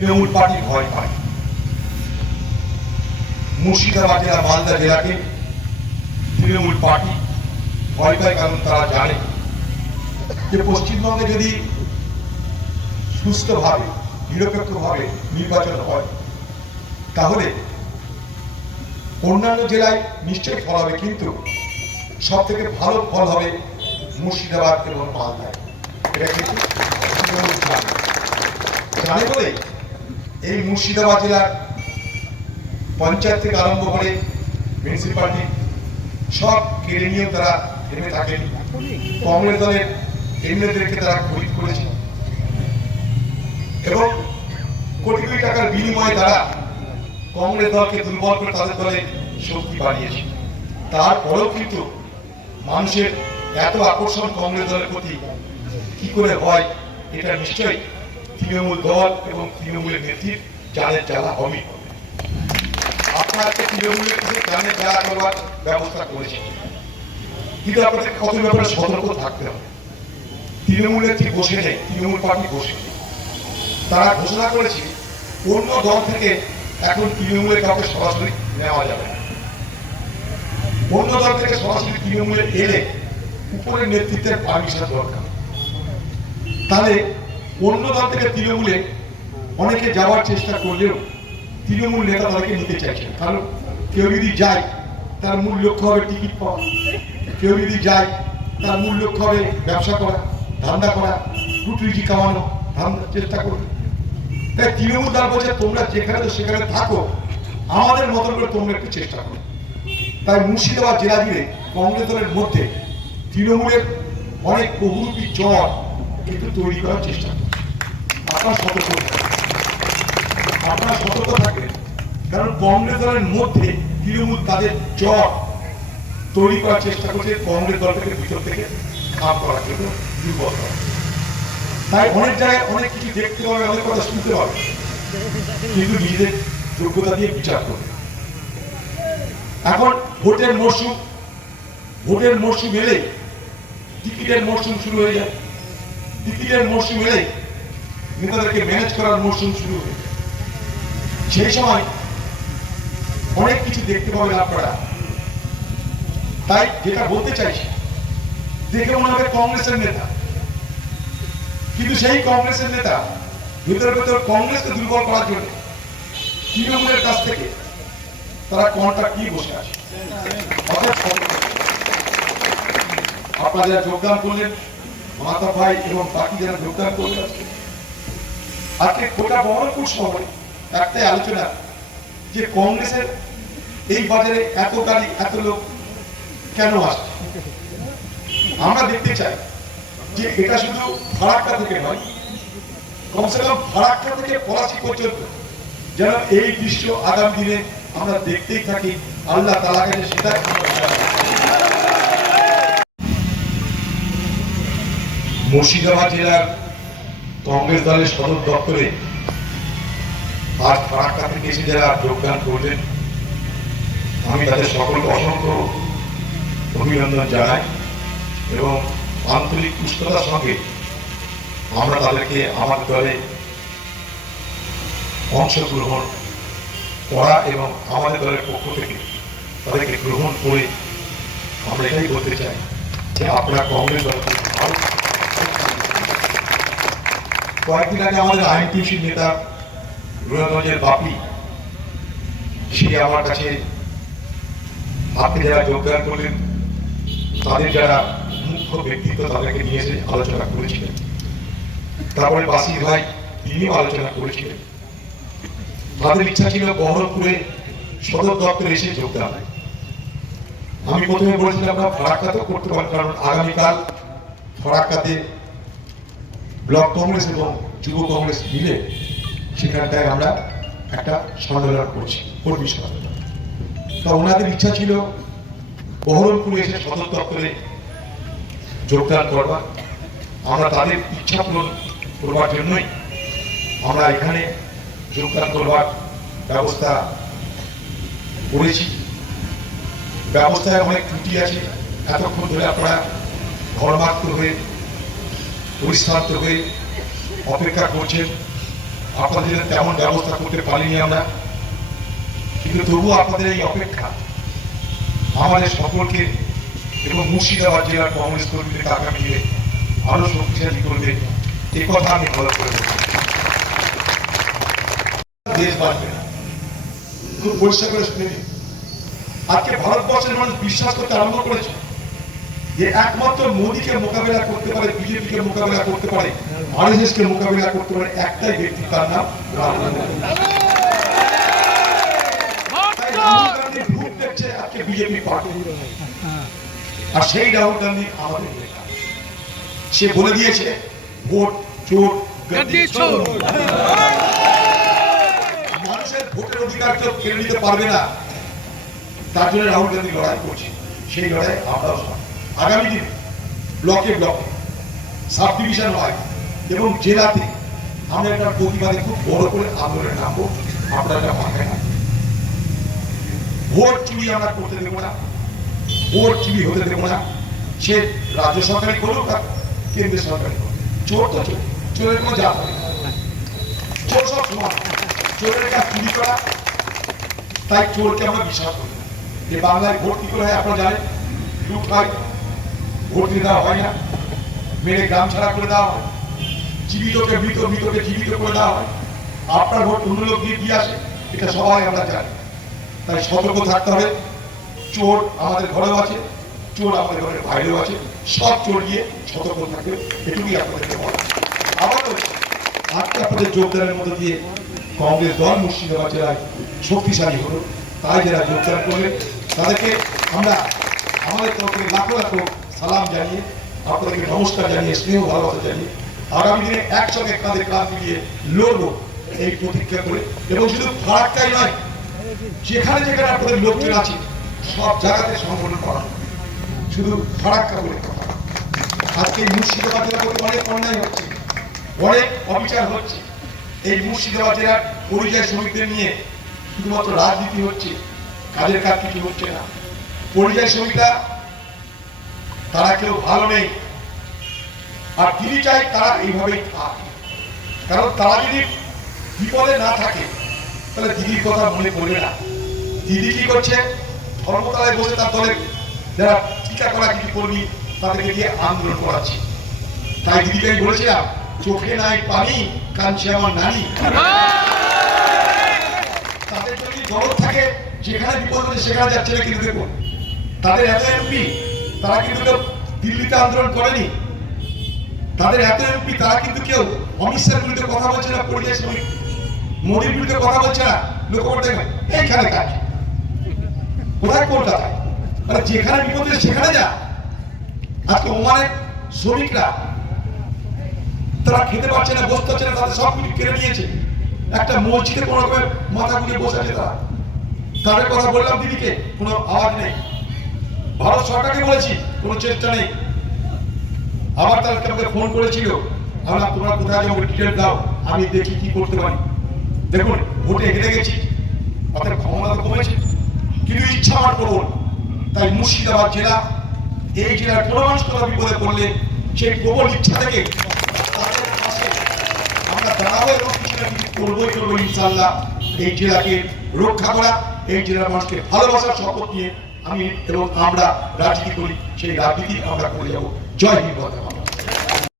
Trinamool party ভয় পায়। মুর্শিদাবাদ জেলা মালদা জেলাকে তৃণমূল পার্টি ভয় পায় কারণ তারা জানে যে পশ্চিমবঙ্গে যদি সুস্থভাবে, নিরপেক্ষভাবে নির্বাচন হয়, তাহলে অন্যান্য জেলায় নিশ্চয়ই ফল হবে, কিন্তু সব থেকে ভালো ফল হবে মুর্শিদাবাদ এবং মালদায়। এটা কিন্তু জানে বলেই এই মুর্শিদাবাদ জেলার পঞ্চায়েত থেকে আরম্ভ করে মিউনিসিপালিটি সব কেড়ে নিয়েও তারা নেমে থাকেন। কংগ্রেস দলের এমএলএদেরকে তারা খরিদ করেছে। এবং কোটি কোটি টাকার বিনিময়ে তারা কংগ্রেস দলকে দুর্বল করে তাদের দলে শক্তি বাড়িয়েছে। তারপরেও কিন্তু মানুষের এত আকর্ষণ কংগ্রেস দলের প্রতি কি করে হয়, এটা নিশ্চয়ই তৃণমূল দল এবং তৃণমূলের নেত্রীর জানের জ্বালা হবে। আপনাকে তৃণমূলের জানের জ্বালা করবার ব্যবস্থা করেছে। কিন্তু আপনাদের কত ব্যাপারে সতর্ক থাকতে হবে? তৃণমূলের ঠিক বসে নেই, তৃণমূল পার্টি বসে তারা ঘোষণা করেছে, অন্য দল থেকে এখন তৃণমূলের কাউকে সরাসরি নেওয়া যাবে না। অন্য দল থেকে সরাসরি তৃণমূলে এলে উপরের নেতৃত্বের পারমিশন দরকার। তাহলে অন্য দল থেকে তৃণমূলে অনেকে যাওয়ার চেষ্টা করলেও তৃণমূল নেতা তাদেরকে নিতে চাইছে কারণ কেউ যদি যায়, তার মূল লক্ষ্য হবে টিকিট পাওয়া। কেউ যদি যায়, তার মূল লক্ষ্য হবে ব্যবসা করা, ধান্দা করা, রুটি কামানো ধান্দা চেষ্টা করবে। তাই তৃণমূল দল বলছে, তোমরা যেখানে তো সেখানে থাকো, আমাদের মতন করে তোমরা একটু চেষ্টা করো। তাই মুর্শিদাবাদ জেলা জুড়ে কংগ্রেস দলের মধ্যে তৃণমূলের অনেক বহুরূপী জ্বর কিন্তু তৈরি করার চেষ্টা করছে। আপনারা সতর্ক। আপনারা সতর্ক থাকবেন। কারণ কংগ্রেস দলের মধ্যে তৃণমূল তাদের জ্বর তৈরি করার চেষ্টা করছে। কংগ্রেস দলটাকে ভিতর থেকে খাপ করার জন্য দুর্বল তাই অনেক জায়গায় অনেক কিছু দেখতে পাবে, অনেক কথা শুনতে পাবে। কিন্তু নিজেদের যোগ্যতা দিয়ে বিচার করবে। এখন ভোটের মরশুম। ভোটের মরশুম এলেই টিকিটের মরশুম শুরু হয়ে যায়। টিকিটের মরশুম এলেই নেতাদেরকে ম্যানেজ করার মরশুম শুরু হয়ে সেই সময় অনেক কিছু দেখতে পাবেন আপনারা। তাই যেটা বলতে চাইছি দেখে মনে হবে কংগ্রেসের নেতা। কিন্তু সেই কংগ্রেসের নেতা ভেতরে ভেতর কংগ্রেসকে দুর্বল করার জন্য তৃণমূলের কাছ থেকে তারা কন্ট্রাক্ট নিয়ে বসে অর্থাৎ আপনারা যারা যোগদান করলেন মাতা ভাই এবং বাকি যারা যোগদান করলেন আজকে গোটা বহরমপুর শহরে একটাই আলোচনা, যে কংগ্রেসের এই বাজারে এত গাড়ি, এত লোক কেন আসছে আমরা দেখতে চাই যে এটা শুধু ফারাক্কা থেকে নয়, কমসে কম ফারাক্কা থেকে পলাশি পর্যন্ত যেন এই দৃশ্য আগামী দিনে আমরা দেখতেই থাকি, আল্লাহ তালা কাছে সেটাই মুর্শিদাবাদ জেলার কংগ্রেস দলের সদর দপ্তরে আজ ফারাক্কা থেকে এসে যারা যোগদান করলেন, আমি তাদের সকলকে অসংখ্য অভিনন্দন জানাই এবং আন্তরিক উষ্ণতার সঙ্গে আমরা তাদেরকে আমার দলে অংশগ্রহণ করা এবং আমাদের দলের পক্ষ থেকে তাদেরকে গ্রহণ করে আমরা এটাই বলতে চাই যে আপনারা কংগ্রেস দলকে কয়েকদিন আগে আমাদের আইনটিউসির নেতা রুয়াগঞ্জের বাপি সে আমার কাছে আপনি যারা যোগদান করলেন, তাদের যারা মুখ্য ব্যক্তিত্ব তাদেরকে নিয়ে এসে আলোচনা করেছিলেন। তারপরে বাসির ভাই, তিনিও আলোচনা করেছিলেন। তাদের ইচ্ছা ছিল বহরমপুরে সদর দপ্তরে এসে যোগদান। আমি প্রথমে বলেছিলাম, না, ফারাক্কাতেও করতে পারেন, কারণ আগামীকাল ফারাক্কাতে ব্লক কংগ্রেস এবং যুব কংগ্রেস মিলে সেখানটায় আমরা একটা সম্মেলন করছি, কর্মী সম্মেলন তা ওনাদের ইচ্ছা ছিল বহরমপুরে এসে সদর দপ্তরে যোগদান করবার আমরা তাদের ইচ্ছা পূরণ করবার জন্যই আমরা এখানে যোগদান করবার ব্যবস্থা করেছি। ব্যবস্থায় অনেক ত্রুটি আছে। এতক্ষণ ধরে আপনারা ঘরমাত্র হয়ে পরিশ্রান্ত হয়ে অপেক্ষা করছেন। আপনাদের তেমন ব্যবস্থা করতে পারিনি আমরা। কিন্তু তবুও আপনাদের এই অপেক্ষা আমাদের সকলকে এবং মুর্শিদাবাদ জেলার কংগ্রেস কর্মীদেরকে আগামী দিনে আরও শক্তিশালী করবে। এ কথা আমি ভালো করে বলছি। দেশ পরিষ্কার করে শুনে আজকে ভারতবর্ষের মানুষ বিশ্বাস করতে আরম্ভ করেছে। যে একমাত্র মোদীকে মোকাবেলা করতে পারে বিজেপিকে মোকাবেলা করতে পারে আরএসএস কে মোকাবেলা করতে পারে একটাই ব্যক্তি তার নাম রাহুল গান্ধী। তাই রাহুল গান্ধী ভূত দেখছে আজকে বিজেপি পার্টি। আর সেই রাহুল গান্ধী আমাদের সে বলে দিয়েছে ভোট চোর মানুষের ভোটের অধিকার কেউ কেড়ে নিতে পারবে না। তার জন্য রাহুল গান্ধী লড়াই করছে। সেই লড়াই আমরাও সব। আগামী দিন ব্লকে ব্লকে সাব ডিভিশন হয় এবং জেলাতে আমরা একটা প্রতিবাদে খুব বড় করে আন্দোলনে নামবো, আপনারা এটা মাথায় রাখবেন। ভোট চুরি আমরা করতে দেবো না। ভোট চুরি হতে দেবো না। সে রাজ্য সরকারি করুক আর কেন্দ্রীয় সরকারি করুক। চোর তো চোর, চোরের কোনো নেই। চোর সব সমান। চোরের কাজ চুরি করা, তাই চোরকে আমরা বিশ্বাস করি। যে বাংলায় ভোট কি করে হয় আপনারা জানেন? লুট হয় দিয়ে দেওয়া হয় না। মেরে গ্রাম ছাড়া করে দেওয়া হয়। জীবিতকে মৃত, মৃতকে জীবিত করে দেওয়া হয়। আপনার ভোট অন্য লোক দিয়ে দিয়ে আসে? এটা সবাই আমরা জানি। তাই সতর্ক থাকতে হবে। চোর আমাদের ঘরেও আছে, চোর আমাদের ঘরের বাইরেও আছে। সব চোর গিয়ে সতর্ক থাকবে। এটুকুই আপনাদেরকে বলা আবারও আজকে আপনাদের যোগদানের মধ্যে দিয়ে কংগ্রেস দল মুর্শিদাবাদ জেলায় শক্তিশালী হলো। তাই যারা যোগদান করলেন, তাদেরকে আমরা, আমাদের তরফ থেকে লাখো লাখো সালাম জানিয়ে, আপনাদেরকে নমস্কার জানিয়ে, স্নেহ ভালোবাসা জানিয়ে, আগামী দিনে একসঙ্গে কাঁধে কাঁধ মিলিয়ে লড়বো এই প্রতিজ্ঞা করে এবং শুধু ফারাকটাই নয়, যেখানে যেখানে আপনাদের লোকজন আছে, সব জায়গাতে সংগঠন করা। শুধু ফারাক্কা বলে। আজকে এই মুর্শিদাবাদ জেলা করতে অনেক অন্যায় হচ্ছে, অনেক অবিচার হচ্ছে এই মুর্শিদাবাদ জেলার পরিযায়ী শ্রমিকদের নিয়ে শুধুমাত্র রাজনীতি হচ্ছে, কাজের কাজ কিছু হচ্ছে না পরিযায়ী শ্রমিকরা তারা কেউ ভালো নেই। আর দিদি চাই তারা এইভাবেই থাক। কারণ তারা যদি বিপদে না থাকে, তাহলে দিদির কথা মনে পড়বে না। দিদি কি করছে? ধর্মতলায় বসে তার দলের যারা টিকা করা কিছু কর্মী, তাদেরকে দিয়ে আন্দোলন করাচ্ছে। তাই দিদিকে আমি বলেছিলাম, চোখে নাই পানি কাঁদছে আমার নানি। তাদের যদি দরদ থাকে, যেখানে বিপদ হচ্ছে সেখানে যাচ্ছে না কিন্তু দেখুন, তাদের এত এমপি তারা কিন্তু কেউ দিল্লিতে আন্দোলন করেনি। তাদের এত এমপি, তারা কিন্তু কেউ অমিত শাহের বিরুদ্ধে কথা বলছে না পরিযায়ী শ্রমিক মোদীর বিরুদ্ধে কথা বলছে না লক্ষ্য দেখবেন এইখানে কাজ কোথায় কলকাতায় মানে যেখানে বিপদ সেখানে যা আজকে ওমানের শ্রমিকরা, তারা খেতে পারছে না, বসতে পারছে না, তাদের সব কিছু কেড়ে নিয়েছে। একটা মসজিদে কোনো রকমের মাথা গুঁজে বসে আছে তারা। তাদের কথা বললাম দিদিকে, কোনো আওয়াজ নেই। ভারত সরকারকে বলেছি, কোনো চেষ্টা নেই। আবার তাদেরকে আমাকে ফোন করেছিল, আমরা তোমরা কোথায় যাব ডিটেল দাও, আমি দেখি কি করতে পারি। দেখুন, ভোটে হেরে গেছি তাদের ক্ষমতা তো কমেছে, কিন্তু ইচ্ছা আমার করুন তাই মুর্শিদাবাদ জেলা, এই জেলার কোনো মানুষ কোনো বিপদে পড়লে সেই প্রবল ইচ্ছা থেকে আমরা দাঁড়াবো এবং কিছু কিছু করবোই করব ইনশাল্লাহ এই জেলাকে রক্ষা করা, এই জেলার মানুষকে ভালোবাসার শপথ নিয়ে আমি এবং আমরা রাজনীতি করি সেই রাজনীতি আমরা করে যাব জয় হিন্দ।